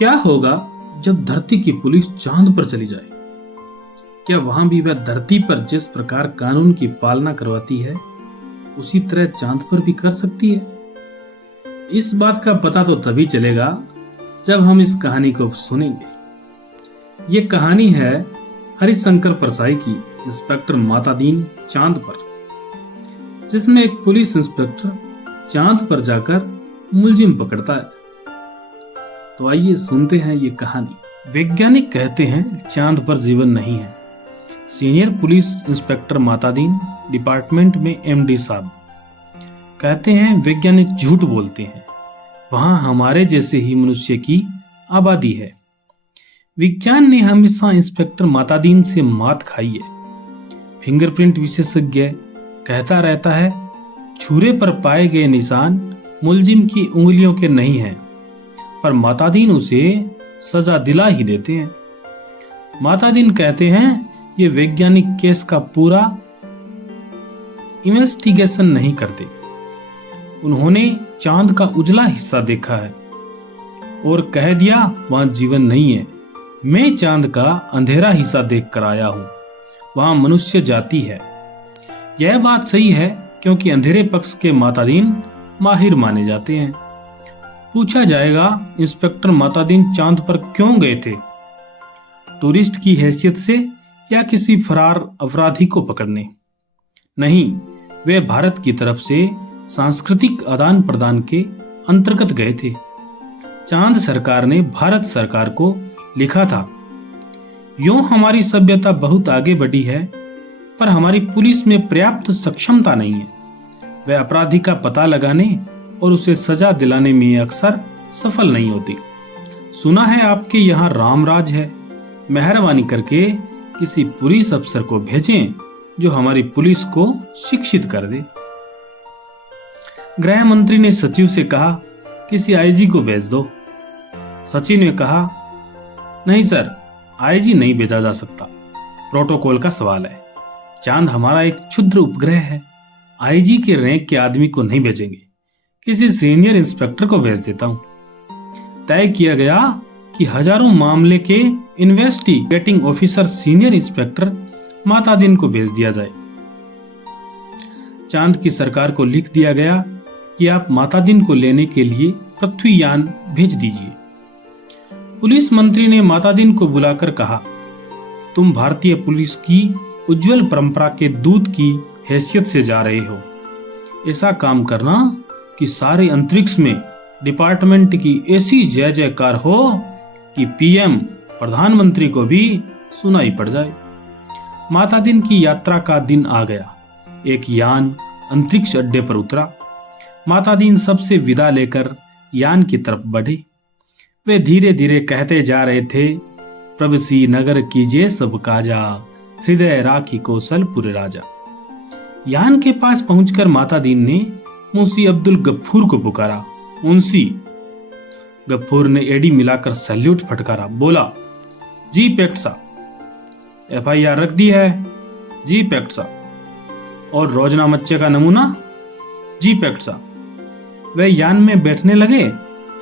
क्या होगा जब धरती की पुलिस चांद पर चली जाए? क्या वहां भी वह धरती पर जिस प्रकार कानून की पालना करवाती है उसी तरह चांद पर भी कर सकती है? इस बात का पता तो तभी चलेगा जब हम इस कहानी को सुनेंगे। ये कहानी है हरिशंकर परसाई की इंस्पेक्टर मातादीन चांद पर, जिसमें एक पुलिस इंस्पेक्टर चांद पर जाकर मुलजिम पकड़ता है। तो आइए सुनते हैं ये कहानी। वैज्ञानिक कहते हैं चांद पर जीवन नहीं है। Senior police inspector Matadin department में एमडी साहब कहते हैं वैज्ञानिक झूठ बोलते हैं, वहां हमारे जैसे ही मनुष्य की आबादी है। विज्ञान ने हमेशा इंस्पेक्टर मातादीन से मात खाई है। फिंगरप्रिंट विशेषज्ञ कहता रहता है छुरे पर पाए गए निशान मुलजिम की उंगलियों के नहीं हैं, पर मातादीन उसे सजा दिला ही देते हैं। मातादीन कहते हैं ये वैज्ञानिक केस का पूरा इन्वेस्टिगेशन नहीं करते। उन्होंने चांद का उजला हिस्सा देखा है और कह दिया वहां जीवन नहीं है। मैं चांद का अंधेरा हिस्सा देख कर आया हूं, वहां मनुष्य जाति है। यह बात सही है क्योंकि अंधेरे पक्ष के मातादीन माहिर माने जाते हैं। पूछा जाएगा इंस्पेक्टर मातादीन चांद पर क्यों गए थे? टूरिस्ट की हैसियत से या किसी फरार अपराधी को पकड़ने? नहीं, वे भारत की तरफ से सांस्कृतिक आदान प्रदान के अंतर्गत गए थे। चांद सरकार ने भारत सरकार को लिखा था, यूं हमारी सभ्यता बहुत आगे बढ़ी है, पर हमारी पुलिस में पर्याप्त सक्षमता नहीं है। वह अपराधी का पता लगाने और उसे सजा दिलाने में अक्सर सफल नहीं होती। सुना है आपके यहाँ रामराज है, मेहरबानी करके किसी पुलिस अफसर को भेजें जो हमारी पुलिस को शिक्षित कर दे। गृह मंत्री ने सचिव से कहा किसी आईजी को भेज दो। सचिव ने कहा नहीं सर, आईजी नहीं भेजा जा सकता, प्रोटोकॉल का सवाल है। चांद हमारा एक क्षुद्र उपग्रह है, आईजी के रैंक के आदमी को नहीं भेजेंगे, किसी सीनियर इंस्पेक्टर को भेज देता हूं। तय किया गया कि हजारों मामले के investigating officer senior inspector Matadin को भेज दिया जाए। चांद की सरकार को लिख दिया गया कि आप मातादीन को लेने के लिए पृथ्वी यान भेज दीजिए। पुलिस मंत्री ने मातादीन को बुलाकर कहा, तुम भारतीय पुलिस की उज्जवल परंपरा के दूत की हैसियत से जा रहे हो। ऐसा काम करना कि सारे अंतरिक्ष में डिपार्टमेंट की ऐसी जय जयकार हो कि पीएम प्रधानमंत्री को भी सुनाई पड़ जाए। मातादीन की यात्रा का दिन आ गया। एक यान अंतरिक्ष अड्डे पर उतरा। मातादीन सबसे विदा लेकर यान की तरफ बढ़े। वे धीरे धीरे कहते जा रहे थे, प्रभसी नगर कीजिए सब काजा, हृदय राखी कौशलपुर राजा। यान के पास पहुंचकर मातादीन ने मुंशी अब्दुल गफ्फूर को पुकारा। मुंशी गफ्फूर ने एडी मिलाकर सैल्यूट फटकारा, बोला जी पेट साहब। एफआईआर रख दी है? जी पेट साहब। और रोजनामच्चे का नमूना? जी पेट साहब। वे यान में बैठने लगे।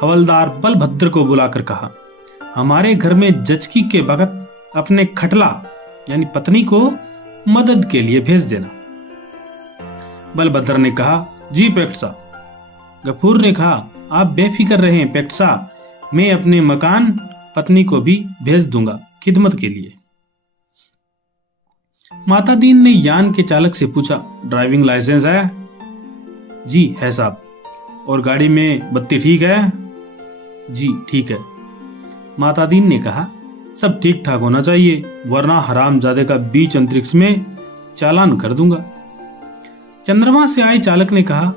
हवलदार बलभद्र को बुलाकर कहा, हमारे घर में जचकी के वक्त अपने खटला यानी पत्नी को मदद के लिए भेज देना। बलभद्र ने कहा जी पेट साहब। गफूर ने कहा आप बेफिक्र रहें पेट साहब, मैं अपने मकान पत्नी को भी भेज दूंगा खिदमत के लिए। मातादीन ने यान के चालक से पूछा, ड्राइविंग लाइसेंस है? जी है साहब। और गाड़ी में बत्ती ठीक है? जी ठीक है। मातादीन ने कहा सब ठीक ठाक होना चाहिए, वरना हरामजादे का बीच अंतरिक्ष में चालान कर दूंगा। चंद्रमा से आए चालक ने कहा,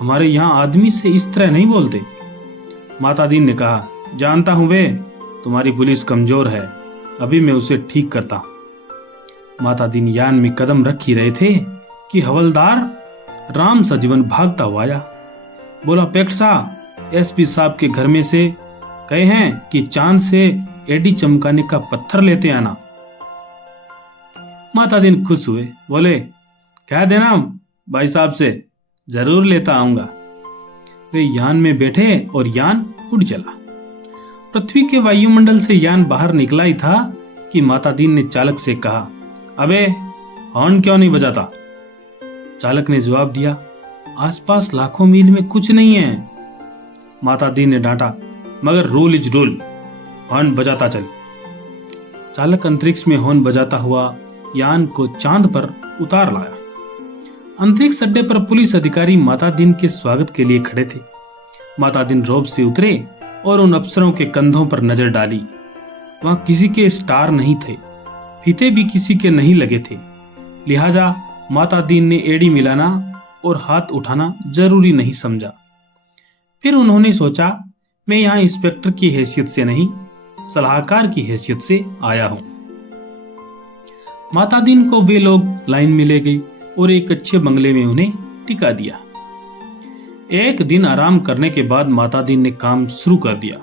हमारे यहाँ आदमी से इस तरह नहीं बोलते। मातादीन ने कहा, जानता हूं बे, तुम्हारी पुलिस कमजोर है, अभी मैं उसे ठीक करता हूं। मातादीन यान में कदम रख ही रहे थे कि हवलदार राम सजीवन भागता हुआ आया। बोला, पेक्सा एसपी साहब के घर में से कहे हैं कि चांद से एडी चमकाने का पत्थर लेते आना। मातादीन खुश हुए, बोले कह देना भाई साहब से, जरूर लेता आऊंगा। वे यान में बैठे और यान उड़ चला। पृथ्वी के वायुमंडल से यान बाहर निकला ही था कि माता दीन ने चालक से कहा, अबे हॉर्न क्यों नहीं बजाता? चालक ने जवाब दिया, आसपास लाखों मील में कुछ नहीं है। माता दीन ने डांटा, मगर रूल इज रूल, हॉर्न बजाता चल। चालक अंतरिक्ष में हॉर्न बजाता हुआ यान को चांद पर उतार लाया। अंतरिक्ष अड्डे पर पुलिस अधिकारी माता दीन के स्वागत के लिए खड़े थे। माता दीन रोब से उतरे और उन अफसरों के कंधों पर नजर डाली। वहां किसी के स्टार नहीं थे, फीते भी किसी के नहीं लगे थे। लिहाजा माता दीन ने एड़ी मिलाना और हाथ उठाना जरूरी नहीं समझा। फिर उन्होंने सोचा, मैं यहाँ इंस्पेक्टर की हैसियत से नहीं, सलाहकार की हैसियत से आया हूं। माता दीन को वे लोग लाइन में ले गए और एक अच्छे बंगले में उन्हें टिका दिया। एक दिन आराम करने के बाद माता दीन ने काम शुरू कर दिया।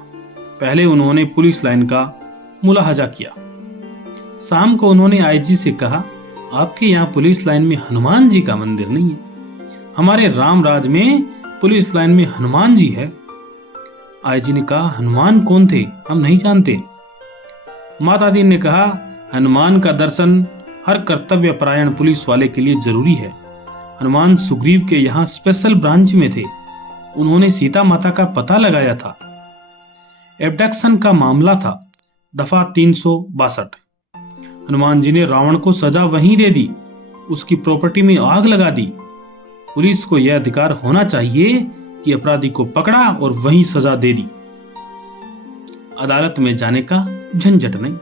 पहले उन्होंने पुलिस लाइन का मुलाहजा किया। शाम को उन्होंने आईजी से कहा, आपके यहाँ पुलिस लाइन में हनुमान जी का मंदिर नहीं है। हमारे रामराज में पुलिस लाइन में हनुमान जी है। आईजी ने कहा, हनुमान कौन थे? हम नहीं जानते। माता दीन ने कहा, हनुमान का दर्शन हर कर्तव्य परायण पुलिस वाले के लिए जरूरी है। हनुमान सुग्रीव के यहाँ स्पेशल ब्रांच में थे। उन्होंने सीता माता का पता लगाया था। एब्डक्शन का मामला था, दफा 362। हनुमान जी ने रावण को सजा वहीं दे दी, उसकी प्रॉपर्टी में आग लगा दी। पुलिस को यह अधिकार होना चाहिए कि अपराधी को पकड़ा और वहीं सजा दे दी, अदालत में जाने का झंझट नहीं।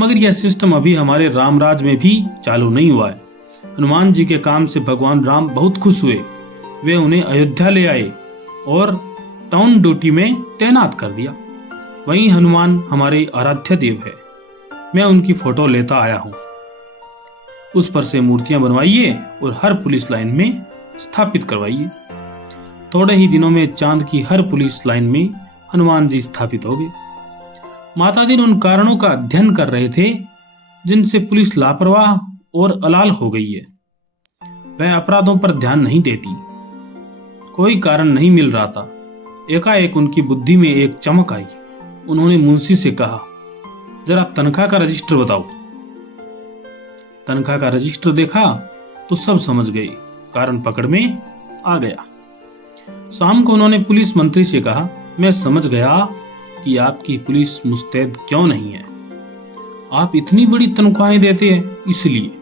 मगर यह सिस्टम अभी हमारे रामराज में भी चालू नहीं हुआ है। हनुमान जी के काम से भगवान राम बहुत खुश हुए। वे उन्हें अयोध्या ले आए और टाउन ड्यूटी में तैनात कर दिया। वहीं हनुमान हमारे आराध्य देव है। मैं उनकी फोटो लेता आया हूं। उस पर से मूर्तियां बनवाइए और हर पुलिस लाइन में स्थापित करवाइए। थोड़े ही दिनों में चांद की हर पुलिस लाइन में हनुमान जी स्थापित हो गए। माता दीन उन कारणों का अध्ययन कर रहे थे जिनसे पुलिस लापरवाह और अलाल हो गई है। वह अपराधों पर ध्यान नहीं देती। कोई कारण नहीं मिल रहा था। एकाएक उनकी बुद्धि में एक चमक आई। उन्होंने मुंशी से कहा, जरा तनख्वाह का रजिस्टर बताओ। तनख्वाह का रजिस्टर देखा तो सब समझ गए। कारण पकड़ में आ गया। शाम को उन्होंने पुलिस मंत्री से कहा, मैं समझ गया कि आपकी पुलिस मुस्तैद क्यों नहीं है। आप इतनी बड़ी तनख्वाहें देते हैं इसलिए।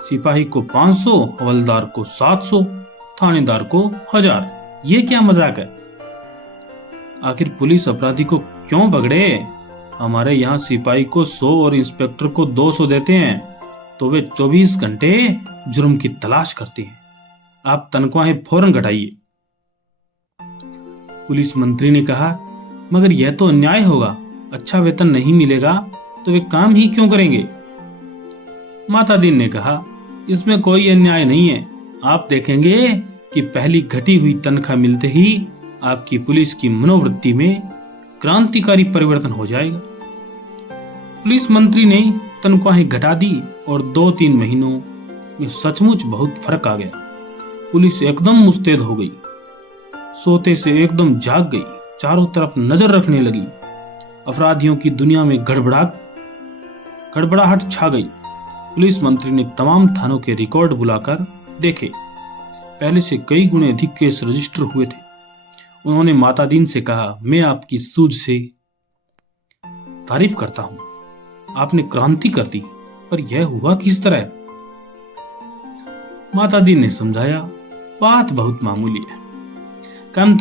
सिपाही को 500, हवलदार को 700, थानेदार को 1000। ये क्या मजाक है? आखिर पुलिस अपराधी को क्यों पकड़े? हमारे यहाँ सिपाही को 100 और इंस्पेक्टर को 200 देते हैं तो वे 24 घंटे जुर्म की तलाश करते हैं। आप तनख्वाहें फौरन घटाइए। पुलिस मंत्री ने कहा, मगर यह तो अन्याय होगा। अच्छा वेतन नहीं मिलेगा तो वे काम ही क्यों करेंगे? माता दीन ने कहा, इसमें कोई अन्याय नहीं है। आप देखेंगे कि पहली घटी हुई तनख्वाह मिलते ही आपकी पुलिस की मनोवृत्ति में क्रांतिकारी परिवर्तन हो जाएगा। पुलिस मंत्री ने तनख्वाहें घटा दी और 2-3 महीनों में सचमुच बहुत फर्क आ गया। पुलिस एकदम मुस्तैद हो गई। सोते से एकदम जाग गई। चारों तरफ नजर रखने लगी। अपराधियों की दुनिया में गड़बड़ाहट छा गई। पुलिस मंत्री ने तमाम थानों के रिकॉर्ड बुलाकर देखे। पहले से कई गुने अधिक केस रजिस्टर हुए थे। उन्होंने माता दीन से कहा, मैं आपकी सूझ से तारीफ करता हूं। आपने क्रांति कर दी, पर यह हुआ किस तरह? माता दीन ने समझाया, बात बहुत मामूली है। कम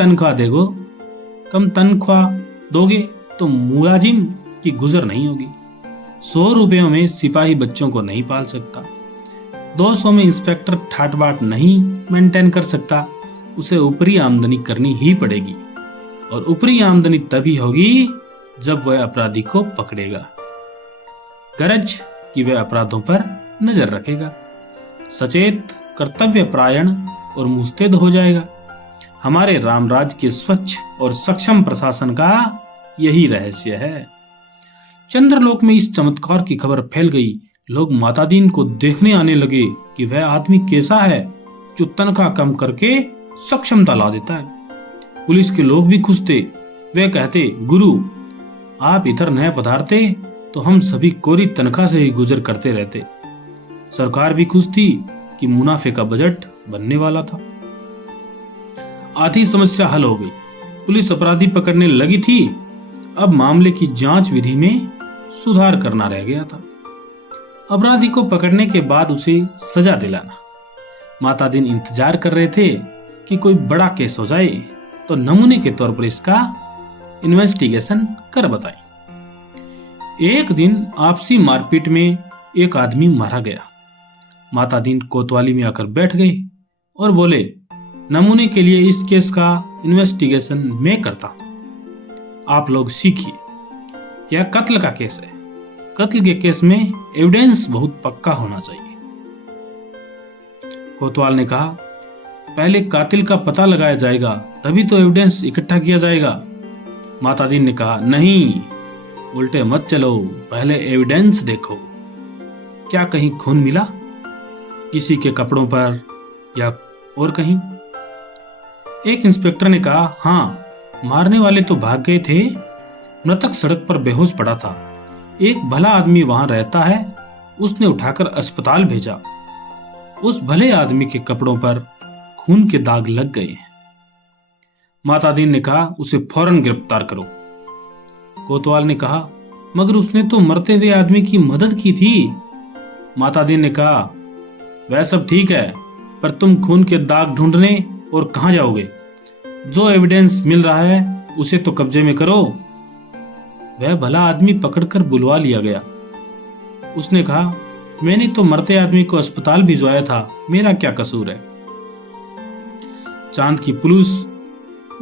तनख्वाह दोगे तो मुलाजिम की गुजर नहीं होगी। 100 रुपयों में सिपाही बच्चों को नहीं पाल सकता। 200 में इंस्पेक्टर ठाट बाट नहीं मेंटेन कर सकता। उसे ऊपरी आमदनी करनी ही पड़ेगी और ऊपरी आमदनी तभी होगी जब वह अपराधी को पकड़ेगा। गरज कि वह अपराधों पर नजर रखेगा, सचेत, कर्तव्य परायण और मुस्तैद हो जाएगा। हमारे रामराज के स्वच्छ और सक्षम प्रशासन का यही रहस्य है। चंद्रलोक में इस चमत्कार की खबर फैल गई। लोग माता दीन को देखने आने लगे कि वह आदमी कैसा है जो तनख्वाह कम करके सक्षमता ला देता है। पुलिस के लोग भी खुश थे। वे कहते, गुरु आप इधर नए पधारते तो हम सभी कोरी तनख्वाह से ही गुजर करते रहते। सरकार भी खुश थी कि मुनाफे का बजट बनने वाला था। आधी समस्या हल हो गई। पुलिस अपराधी पकड़ने लगी थी। अब मामले की जांच विधि में सुधार करना रह गया था। अपराधी को पकड़ने के बाद उसे सजा दिलाना। माता दिन इंतजार कर रहे थे कि कोई बड़ा केस हो जाए तो नमूने के तौर पर इसका इन्वेस्टिगेशन कर बताएं। एक दिन आपसी मारपीट में एक आदमी मारा गया। माता दिन कोतवाली में आकर बैठ गए और बोले, नमूने के लिए इस केस का इन्वेस्टिगेशन मैं करता हूं। आप लोग सीखिए। यह कत्ल का केस है। कत्ल के केस में एविडेंस बहुत पक्का होना चाहिए। कोतवाल ने कहा, पहले कातिल का पता लगाया जाएगा, तभी तो एविडेंस इकट्ठा किया जाएगा। माता दिन ने कहा, नहीं, उल्टे मत चलो, पहले एविडेंस देखो। क्या कहीं खून मिला? किसी के कपड़ों पर या और कहीं? एक इंस्पेक्टर ने कहा, हाँ, मारने वाले तो भाग गए थे। मृतक सड़क पर बेहोश पड़ा था। एक भला आदमी वहां रहता है, उसने उठाकर अस्पताल भेजा। उस भले आदमी के कपड़ों पर खून के दाग लग गए। माता दिन ने कहा, उसे फौरन गिरफ्तार करो। कोतवाल ने कहा, मगर उसने तो मरते हुए आदमी की मदद की थी। माता दिन ने कहा, वह सब ठीक है, पर तुम खून के दाग ढूंढने और कहां जाओगे? जो एविडेंस मिल रहा है उसे तो कब्जे में करो। वह भला आदमी पकड़कर बुलवा लिया गया। उसने कहा, मैंने तो मरते आदमी को अस्पताल भिजवाया था, मेरा क्या कसूर है? चांद की पुलिस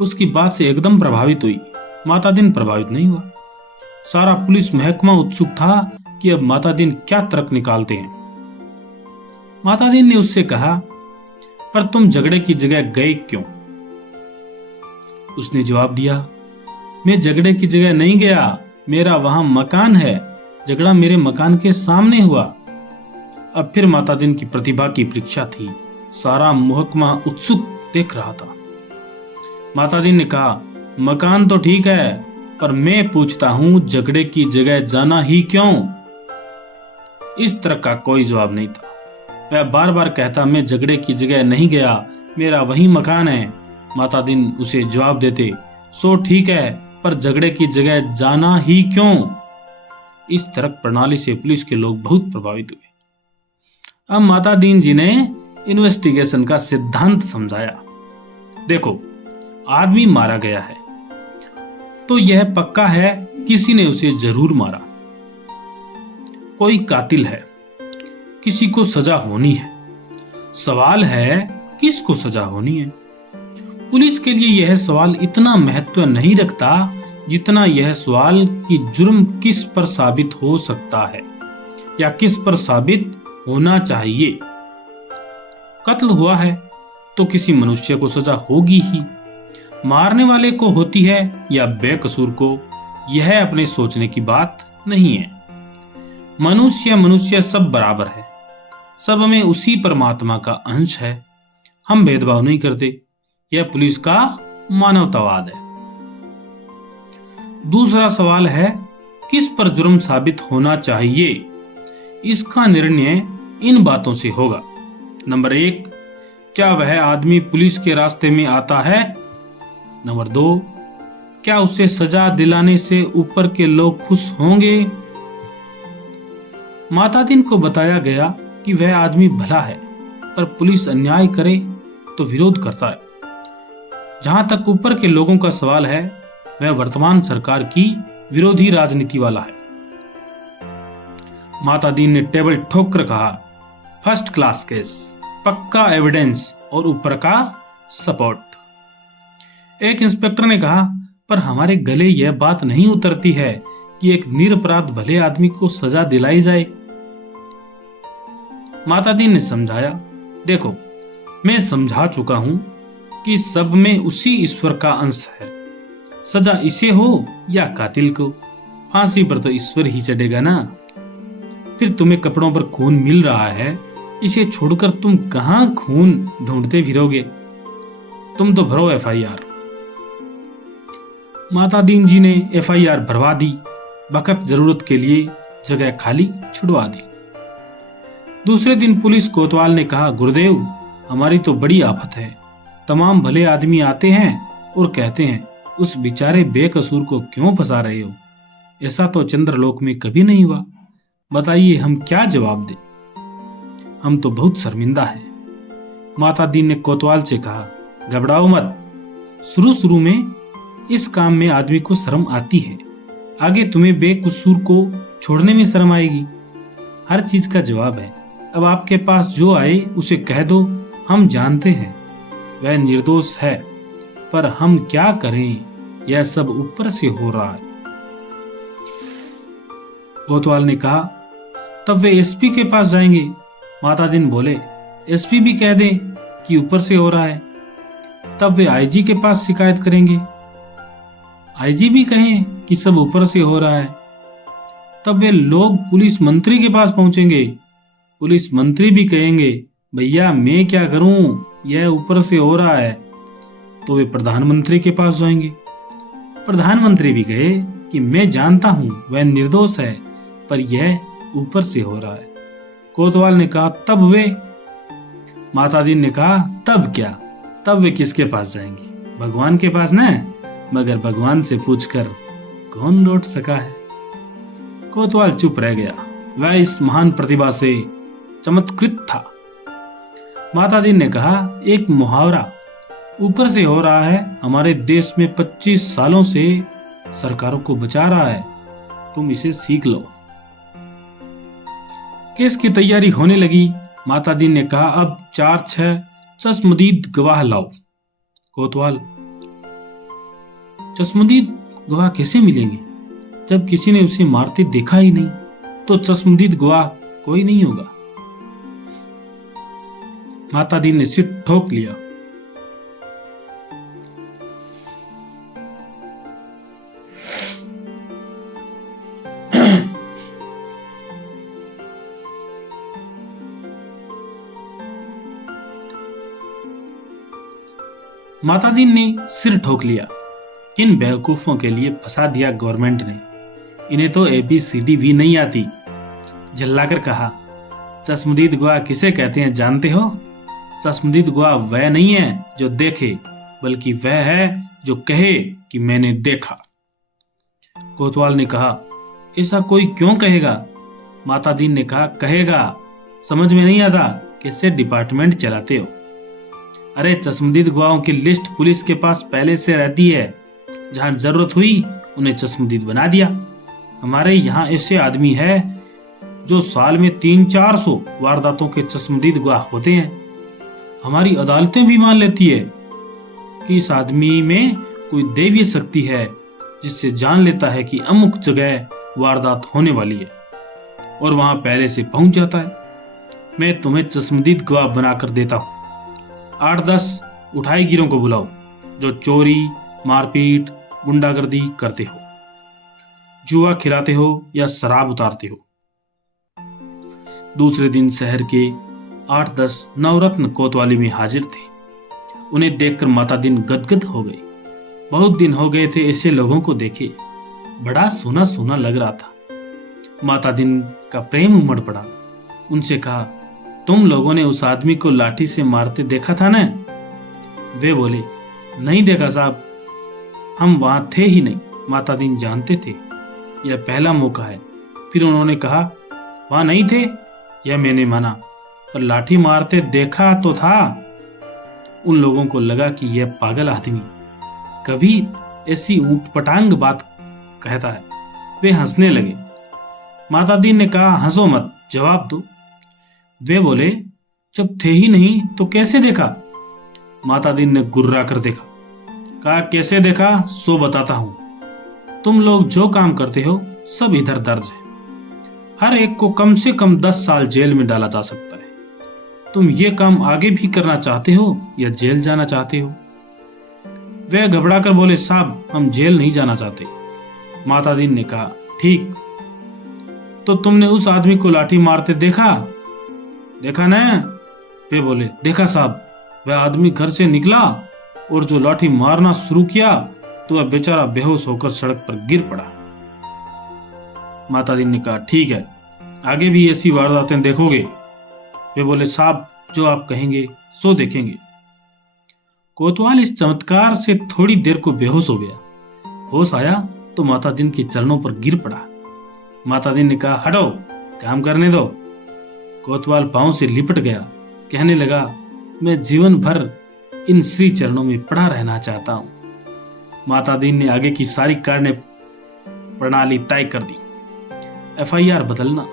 उसकी बात से एकदम प्रभावित हुई। माता दिन प्रभावित नहीं हुआ। सारा पुलिस महकमा उत्सुक था कि अब माता दिन क्या तर्क निकालते हैं। माता दिन ने उससे कहा, पर तुम झगड़े की जगह गए क्यों? उसने जवाब दिया, मैं झगड़े की जगह नहीं गया, मेरा वहां मकान है। झगड़ा मेरे मकान के सामने हुआ। अब फिर माता दिन की प्रतिभा की परीक्षा थी। सारा महकमा उत्सुक देख रहा था। माता दिन ने कहा, मकान तो ठीक है, पर मैं पूछता हूं झगड़े की जगह जाना ही क्यों? इस तरह का कोई जवाब नहीं था। वह बार बार कहता, मैं झगड़े की जगह नहीं गया, मेरा वही मकान है। माता दिन उसे जवाब देते, सो ठीक है, पर झगड़े की जगह जाना ही क्यों? इस तरह प्रणाली से पुलिस के लोग बहुत प्रभावित हुए। अब माता दीन जी ने इन्वेस्टिगेशन का सिद्धांत समझाया। देखो, आदमी मारा गया है तो यह पक्का है किसी ने उसे जरूर मारा। कोई कातिल है, किसी को सजा होनी है। सवाल है किसको सजा होनी है। पुलिस के लिए यह सवाल इतना महत्व नहीं रखता जितना यह सवाल कि जुर्म किस पर साबित हो सकता है या किस पर साबित होना चाहिए। कत्ल हुआ है तो किसी मनुष्य को सजा होगी ही। मारने वाले को होती है या बेकसूर को, यह अपने सोचने की बात नहीं है। मनुष्य सब बराबर है। सब में उसी परमात्मा का अंश है। हम भेदभाव नहीं करते। यह पुलिस का मानवतावाद है। दूसरा सवाल है, किस पर जुर्म साबित होना चाहिए। इसका निर्णय इन बातों से होगा। नंबर 1, क्या वह आदमी पुलिस के रास्ते में आता है? नंबर 2, क्या उसे सजा दिलाने से ऊपर के लोग खुश होंगे? माता दिन को बताया गया कि वह आदमी भला है, पर पुलिस अन्याय करे तो विरोध करता है। जहां तक ऊपर के लोगों का सवाल है, वह वर्तमान सरकार की विरोधी राजनीति वाला है। माता दीन ने टेबल ठोकर कहा, फर्स्ट क्लास केस, पक्का एविडेंस और ऊपर का सपोर्ट। एक इंस्पेक्टर ने कहा, पर हमारे गले यह बात नहीं उतरती है कि एक निरपराध भले आदमी को सजा दिलाई जाए। माता दीन ने समझाया, देखो, मैं समझा चुका हूं कि सब में उसी ईश्वर का अंश है। सजा इसे हो या कातिल को, फांसी पर तो ईश्वर ही चढ़ेगा ना। फिर तुम्हें कपड़ों पर खून मिल रहा है, इसे छोड़कर तुम कहां खून ढूंढते फिरोगे? तुम तो भरो FIR। माता दीन जी ने एफआईआर भरवा दी, वक्त जरूरत के लिए जगह खाली छुड़वा दी। दूसरे दिन पुलिस कोतवाल ने कहा, गुरुदेव हमारी तो बड़ी आफत है। तमाम भले आदमी आते हैं और कहते हैं उस बेचारे बेकसूर को क्यों फंसा रहे हो? ऐसा तो चंद्रलोक में कभी नहीं हुआ। बताइए हम क्या जवाब दें? हम तो बहुत शर्मिंदा हैं। माता दीन ने कोतवाल से कहा, घबराओ मत। शुरू शुरू में इस काम में आदमी को शर्म आती है, आगे तुम्हें बेकसूर को छोड़ने में शर्म आएगी। हर चीज का जवाब है। अब आपके पास जो आए उसे कह दो, हम जानते हैं वह निर्दोष है, पर हम क्या करें, यह सब ऊपर से हो रहा है। कोतवाल ने कहा, तब वे एसपी के पास जाएंगे। माता दीन बोले, एसपी भी कह दें कि ऊपर से हो रहा है। तब वे आईजी के पास शिकायत करेंगे। आईजी भी कहें कि सब ऊपर से हो रहा है। तब वे लोग पुलिस मंत्री के पास पहुंचेंगे। पुलिस मंत्री भी कहेंगे, भैया मैं क्या करूं, यह ऊपर से हो रहा है। तो वे प्रधानमंत्री के पास जाएंगे। प्रधानमंत्री भी कहे कि मैं जानता हूं वह निर्दोष है, पर यह ऊपर से हो रहा है। कोतवाल ने कहा, तब वे? माता दीन ने कहा, तब क्या? तब वे किसके पास जाएंगी? भगवान के पास न, मगर भगवान से पूछकर कौन लौट सका है? कोतवाल चुप रह गया। वह इस महान प्रतिभा से चमत्कृत था। माता दीन ने कहा, एक मुहावरा ऊपर से हो रहा है हमारे देश में 25 सालों से सरकारों को बचा रहा है, तुम इसे सीख लो। केस की तैयारी होने लगी। माता दीन ने कहा, अब 4-6 चश्मदीद गवाह लाओ। कोतवाल, चश्मदीद गवाह कैसे मिलेंगे? जब किसी ने उसे मारते देखा ही नहीं, तो चश्मदीद गवाह कोई नहीं होगा। माता दीन ने सिर ठोक लिया। माता दीन ने सिर ठोक लिया। किन बेवकूफों के लिए फंसा दिया गवर्नमेंट ने। इन्हें तो ABCD भी नहीं आती। झल्लाकर कहा, चश्मदीद गवाह किसे कहते हैं जानते हो? चश्मदीद गवाह वह नहीं है जो देखे, बल्कि वह है जो कहे कि मैंने देखा। कोतवाल ने कहा, ऐसा कोई क्यों कहेगा? माता दीन ने कहा, कहेगा। समझ में नहीं आता कैसे डिपार्टमेंट चलाते हो? अरे चश्मदीद गवाहों की लिस्ट पुलिस के पास पहले से रहती है। जहां जरूरत हुई उन्हें चश्मदीद बना दिया। हमारे यहाँ ऐसे आदमी है जो साल में 300-400 वारदातों के चश्मदीद गवाह होते हैं। हमारी अदालतें भी मान लेती है कि इस आदमी में कोई दैवीय शक्ति है, जिससे जान लेता है कि अमुक जगह वारदात होने वाली है और वहां पहले से पहुंच जाता है। मैं तुम्हें चश्मदीद गवाह बनाकर देता हूं। 8-10 उठाईगिरों को बुलाओ जो चोरी, मारपीट, गुंडागर्दी करते हो, जुआ खिलाते हो या शराब उतारते हो। दूसरे दिन शहर के 8-10 नवरत्न कोतवाली में हाजिर थे। उन्हें देखकर माता दीन गदगद हो गई। बहुत दिन हो गए थे ऐसे लोगों को देखे। बड़ा सोना सोना लग रहा था। माता दीन का प्रेम उमड़ पड़ा। उनसे कहा, तुम लोगों ने उस आदमी को लाठी से मारते देखा था ना? वे बोले, नहीं देखा साहब, हम वहां थे ही नहीं। माता दीन जानते थे यह पहला मौका है। फिर उन्होंने कहा, वहां नहीं थे, यह मैंने माना, पर लाठी मारते देखा तो था। उन लोगों को लगा कि यह पागल आदमी कभी ऐसी ऊटपटांग बात कहता है। वे हंसने लगे। माता दीन ने कहा, हंसो मत, जवाब दो। वे बोले, जब थे ही नहीं तो कैसे देखा? माता दीन ने गुर्रा कर देखा। कहा, कैसे देखा सो बताता हूं। तुम लोग जो काम करते हो सब इधर दर्ज है। हर एक को कम से कम 10 साल जेल में डाला जा सकता है। तुम ये काम आगे भी करना चाहते हो या जेल जाना चाहते हो? वे घबरा कर बोले, साहब हम जेल नहीं जाना चाहते। माता दीन ने कहा, ठीक, तो तुमने उस आदमी को लाठी मारते देखा? देखा ना? वे बोले, देखा साहब। वह आदमी घर से निकला और जो लाठी मारना शुरू किया तो वह बेचारा बेहोश होकर सड़क पर गिर पड़ा। माता दीन ने कहा, ठीक है, आगे भी ऐसी वारदातें देखोगे? वे बोले, साहब जो आप कहेंगे सो देखेंगे। कोतवाल इस चमत्कार से थोड़ी देर को बेहोश हो गया। होश आया तो माता दीन के चरणों पर गिर पड़ा। माता दीन ने कहा, हटो, काम करने दो। कोतवाल पांव से लिपट गया, कहने लगा, मैं जीवन भर इन श्री चरणों में पड़ा रहना चाहता हूं। माता दीन ने आगे की सारी कार्य प्रणाली तय कर दी। FIR बदलना,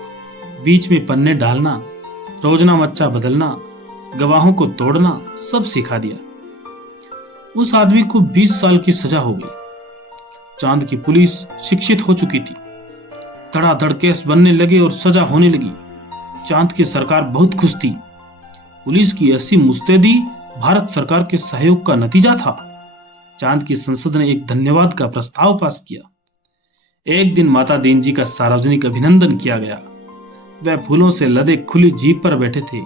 बीच में पन्ने डालना, रोजनामच्चा बदलना, गवाहों को तोड़ना, सब सिखा दिया। उस आदमी को 20 साल की सजा हो गई। चांद की पुलिस शिक्षित हो चुकी थी। धड़ाधड़ केस बनने लगे और सजा होने लगी। चांद की सरकार बहुत खुश थी। पुलिस की ऐसी मुस्तैदी भारत सरकार के सहयोग का नतीजा था। चांद की संसद ने एक धन्यवाद का प्रस्ताव पास किया। एक दिन माता दीन जी का सार्वजनिक अभिनंदन किया गया। वह फूलों से लदे खुली जीप पर बैठे थे।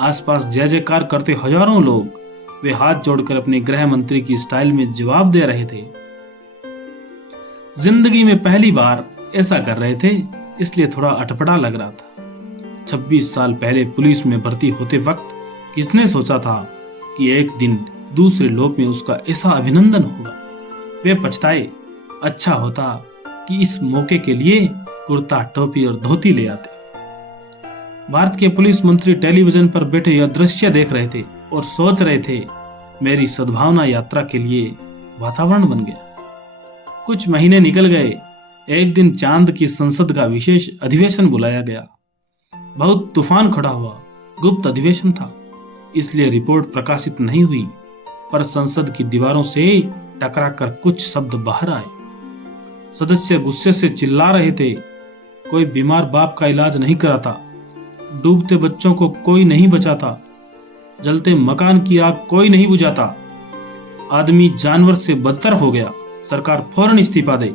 आसपास जय जयकार करते हजारों लोग। वे हाथ जोड़कर अपने गृह मंत्री की स्टाइल में जवाब दे रहे थे। जिंदगी में पहली बार ऐसा कर रहे थे, इसलिए थोड़ा अटपटा लग रहा था। 26 साल पहले पुलिस में भर्ती होते वक्त किसने सोचा था कि एक दिन दूसरे लोक में उसका ऐसा अभिनंदन होगा। वे पछताए, अच्छा होता कि इस मौके के लिए कुर्ता, टोपी और धोती ले आते। भारत के पुलिस मंत्री टेलीविजन पर बैठे यह दृश्य देख रहे थे और सोच रहे थे, मेरी सद्भावना यात्रा के लिए वातावरण बन गया। कुछ महीने निकल गए। एक दिन चांद की संसद का विशेष अधिवेशन बुलाया गया। बहुत तूफान खड़ा हुआ। गुप्त अधिवेशन था, इसलिए रिपोर्ट प्रकाशित नहीं हुई, पर संसद की दीवारों से टकराकर कुछ शब्द बाहर आए। सदस्य गुस्से से चिल्ला रहे थे। कोई बीमार बाप का इलाज नहीं कराता, डूबते बच्चों को कोई नहीं बचाता, जलते मकान की आग कोई नहीं बुझाता, आदमी जानवर से बदतर हो गया, सरकार फौरन इस्तीफा दे।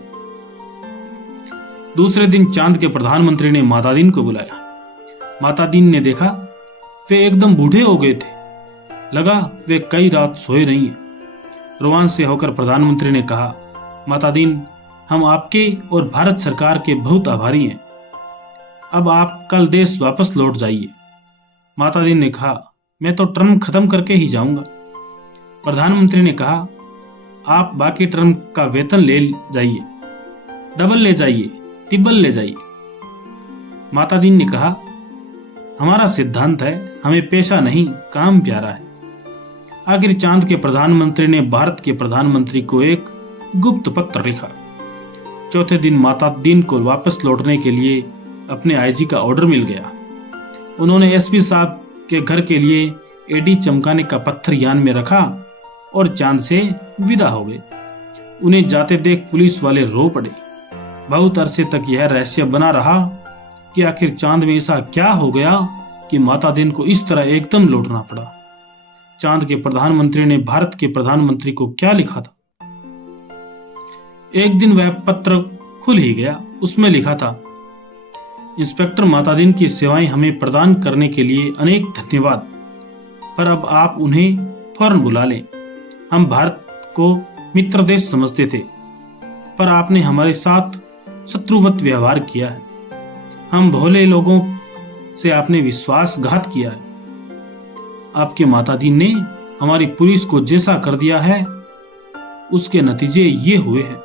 दूसरे दिन चांद के प्रधानमंत्री ने माता दीन को बुलाया। माता दीन ने देखा वे एकदम बूढ़े हो गए थे। लगा वे कई रात सोए नहीं है। रोमांच से होकर प्रधानमंत्री ने कहा, माता दीन, हम आपके और भारत सरकार के बहुत आभारी हैं। अब आप कल देश वापस लौट जाइए। माता दीन ने कहा, मैं तो टर्म खत्म करके ही जाऊंगा। प्रधानमंत्री ने कहा, आप बाकी टर्म का वेतन ले जाइए, डबल ले जाइए, तिब्बल ले जाइए। माता दीन ने कहा, हमारा सिद्धांत है, हमें पेशा नहीं काम प्यारा है। आखिर चांद के प्रधानमंत्री ने भारत के प्रधानमंत्री को एक गुप्त पत्र लिखा। चौथे दिन माता दीन को वापस लौटने के लिए अपने IG का ऑर्डर मिल गया। उन्होंने SP साहब के घर के लिए एडी चमकाने का पत्थर यान में रखा और चांद से विदा हो गए। उन्हें जाते देख पुलिस वाले रो पड़े। बहुत अरसे तक यह रहस्य बना रहा कि आखिर चांद में ऐसा क्या हो गया कि माता दीन को इस तरह एकदम लौटना पड़ा। चांद के प्रधानमंत्री ने भारत के प्रधानमंत्री को क्या लिखा था? एक दिन वह पत्र खुल ही गया। उसमें लिखा था, इंस्पेक्टर माता दीन की सेवाएं हमें प्रदान करने के लिए अनेक धन्यवाद, पर अब आप उन्हें फौरन बुला लें। हम भारत को मित्र देश समझते थे, पर आपने हमारे साथ शत्रुवत व्यवहार किया है। हम भोले लोगों से आपने विश्वासघात किया है। आपके माता दीन ने हमारी पुलिस को जैसा कर दिया है, उसके नतीजे ये हुए हैं।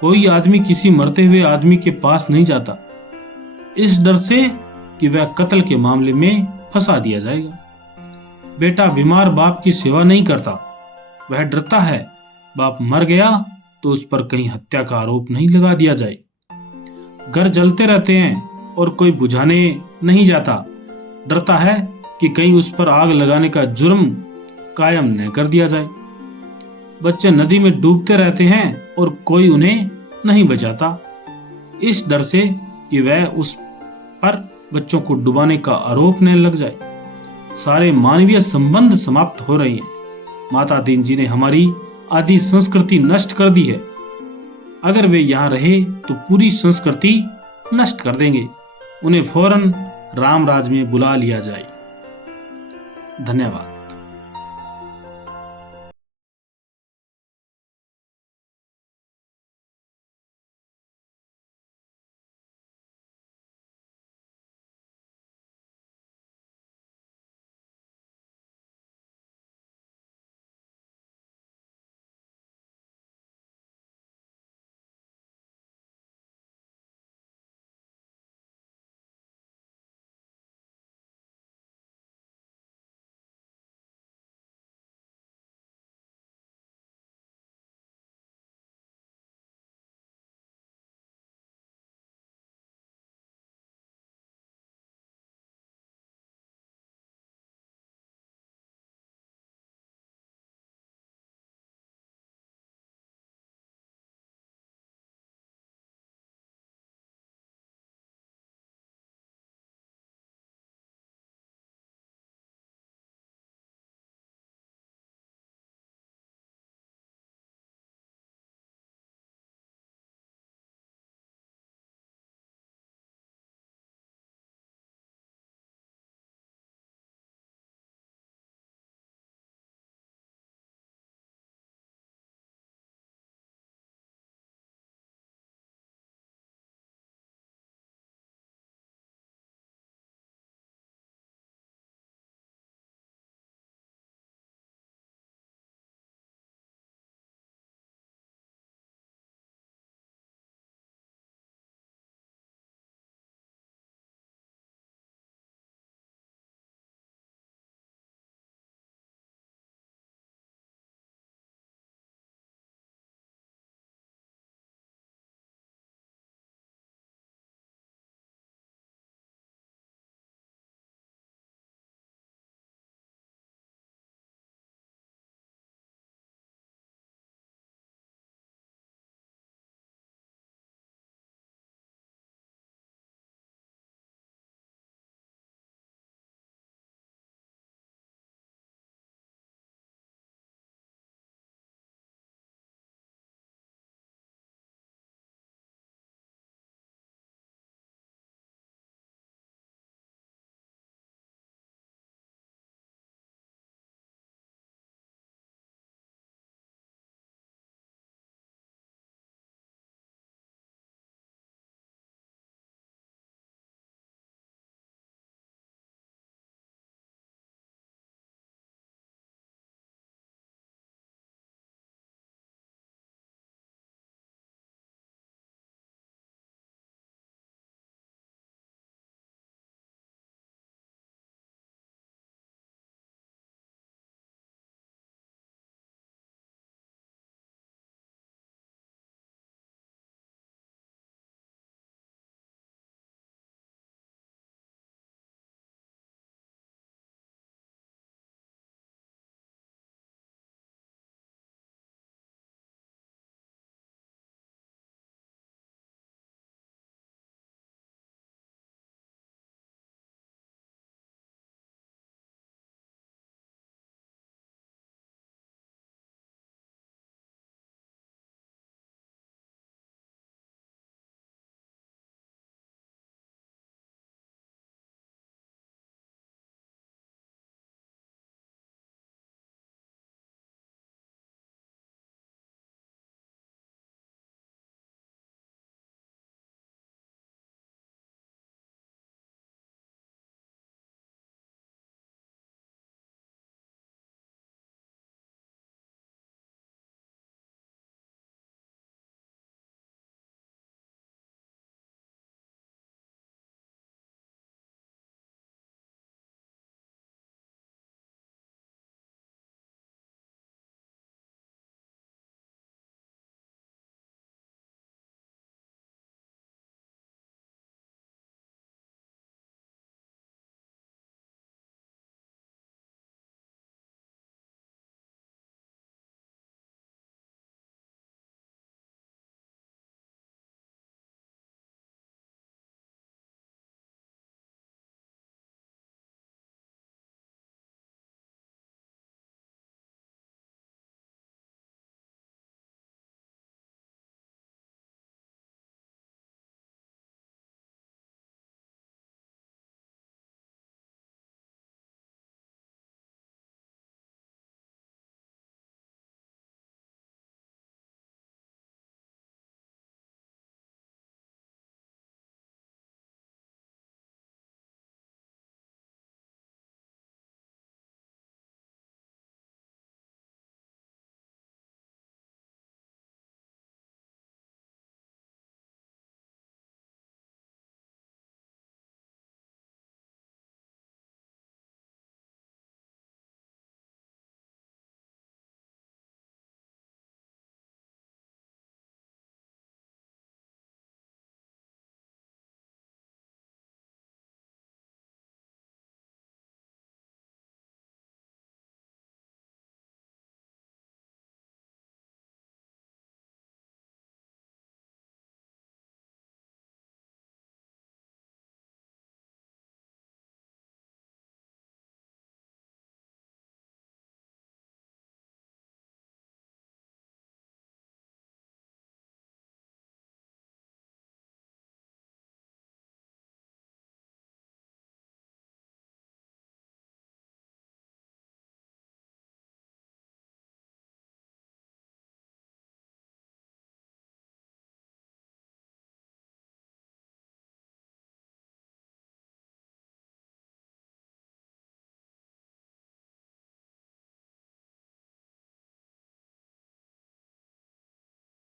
कोई आदमी किसी मरते हुए आदमी के पास नहीं जाता, इस डर से कि वह कत्ल के मामले में फंसा दिया जाएगा। बेटा बीमार बाप की सेवा नहीं करता, वह डरता है बाप मर गया तो उस पर कहीं हत्या का आरोप नहीं लगा दिया जाए। घर जलते रहते हैं और कोई बुझाने नहीं जाता, डरता है कि कहीं उस पर आग लगाने का जुर्म कायम न कर दिया जाए। बच्चे नदी में डूबते रहते हैं और कोई उन्हें नहीं बचाता, इस डर से कि वह उस पर बच्चों को डुबाने का आरोप न लग जाए। सारे मानवीय संबंध समाप्त हो रहे हैं। माता दीन जी ने हमारी आदि संस्कृति नष्ट कर दी है। अगर वे यहाँ रहे तो पूरी संस्कृति नष्ट कर देंगे। उन्हें फौरन रामराज में बुला लिया जाए। धन्यवाद।